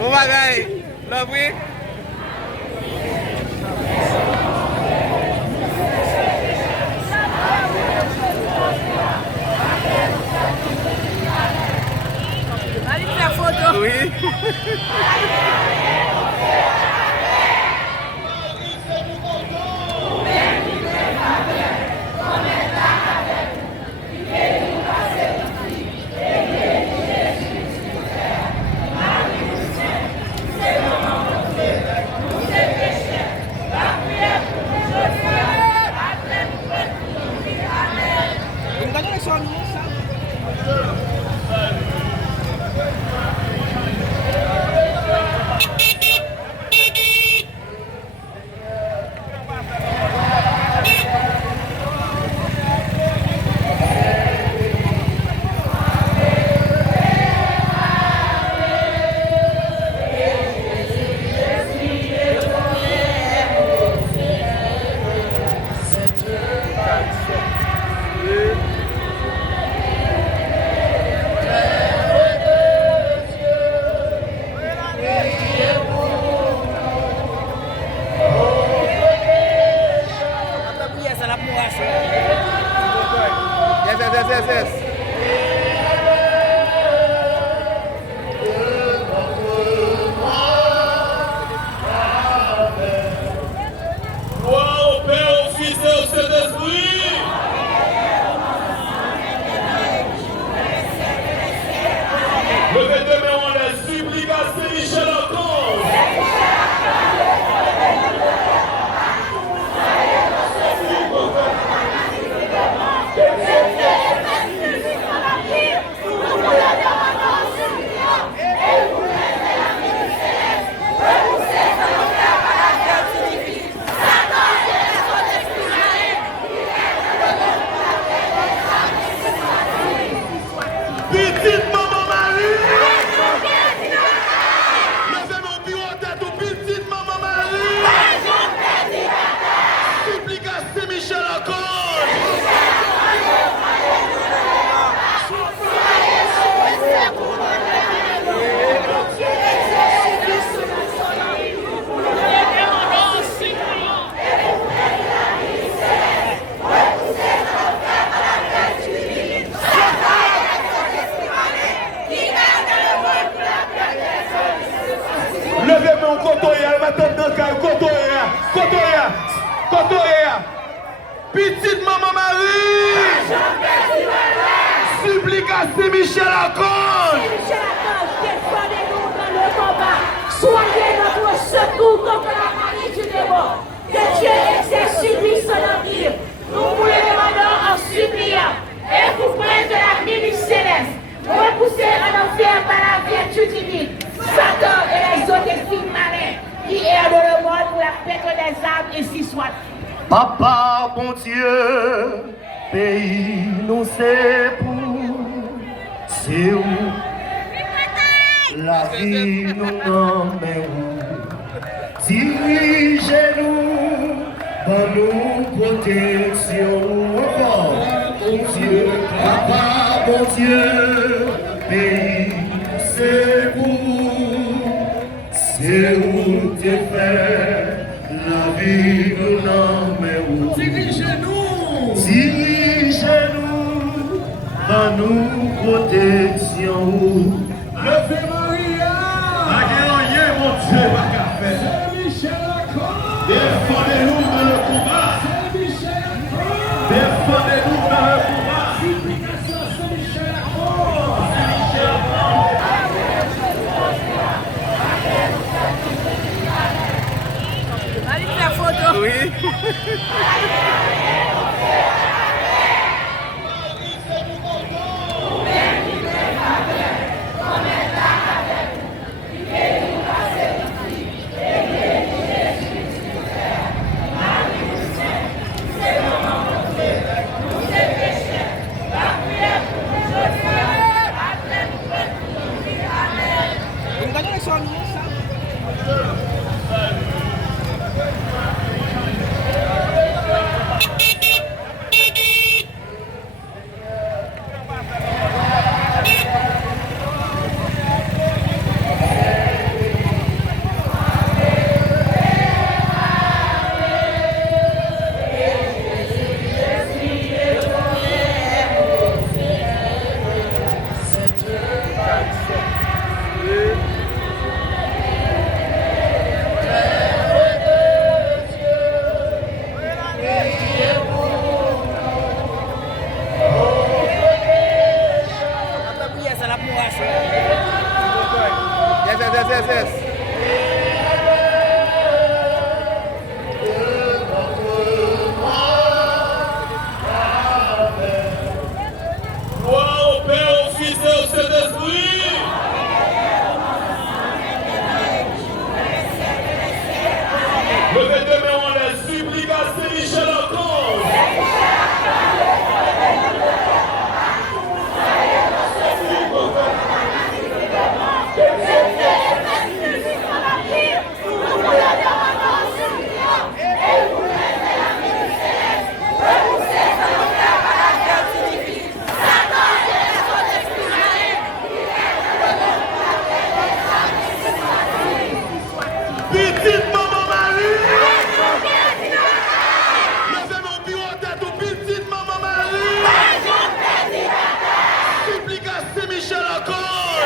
Bon bagay, l'abri. Allez faire photo. Oui. Yes. Gloire au Père, au Fils et au Saint-Esprit. Levez deux mains en l'air, supplique à Saint-Michel Archange. Petite maman Marie! Levez mon bureau en tête aux petite maman Marie! Supplique à Saint-Michel Archange! Levez mon cotoya, ma tête dans le cas, cotoya. Petite maman Marie! Supplique à Saint-Michel Archange! Défendez-nous dans le combat. Soyez notre secours contre la magie du démon. Que Dieu exerce sur lui son empire. Nous vous le demandons en suppliant. Et vous prenez de la milice céleste. Repoussez en enfer par la vertu divine. Satan et les autres esprits malins qui errent dans le monde pour la pète des âmes ainsi soit. Papa, bon Dieu, pays nous c'est pour, c'est où la vie nous nomme où. Dirigez-nous, donne-nous protection. Encore, bon Dieu, Papa, bon Dieu, pays c'est pour, c'est où t'es fait. La vie nous nomme où. Dirigez-nous, dirigez-nous, dans nous protection. Levez Maria. Agéoyer, mon Dieu, ma café. Défendez-nous dans le combat. Défendez-nous dans le combat. Allez faire photo. Oui. Yes. Gloire au Père, au Fils et au Saint-Esprit. Levez deux mains en l'air, supplique à Saint-Michel encore. Petite maman Marie. Levez mon bureau en tête, petite maman Marie. Supplique à Saint-Michel encore.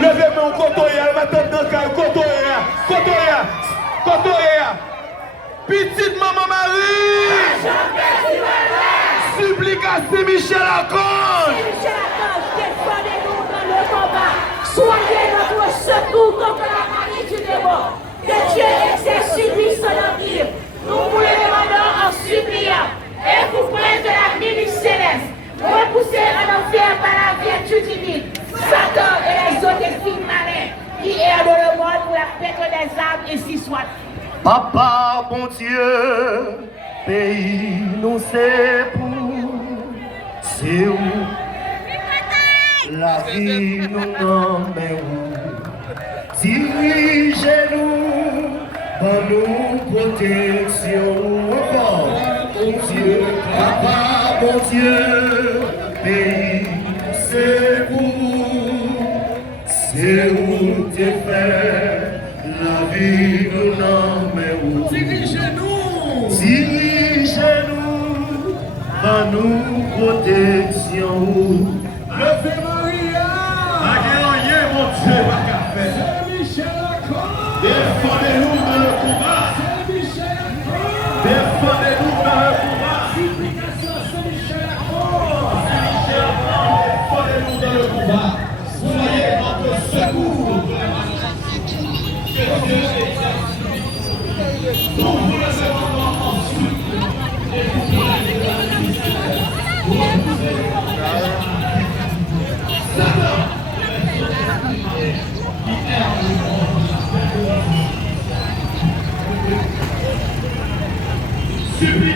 Levez mon cotoya, elle va t'entendre dans le cas, cotoya. Petite maman Marie. Supplique à Saint-Michel encore. Défendez-nous dans le combat. Soyez notre secours contre la marie du démon. Que Dieu exerce son empire. Nous vous le demandons en suppliant. Et vous prenez de la milice céleste. Repoussez en enfer par la vertu divine. Satan et les autres esprits malins qui errent dans le monde pour la pète des âmes, ainsi soit. Papa, bon Dieu, pays nous c'est pour, c'est où la vie nous nomme où. Dirigez-nous, donne-nous protection. Encore, bon Dieu, Papa, bon Dieu, pays c'est pour, c'est où t'es fait. La vie nous nomme où. Dirigez-nous, donne-nous protection. Levez Maria. Agéoyer, mon Dieu, ma café. Défendez-nous dans le combat. Défendez-nous dans le combat. Défendez-nous dans le combat. Super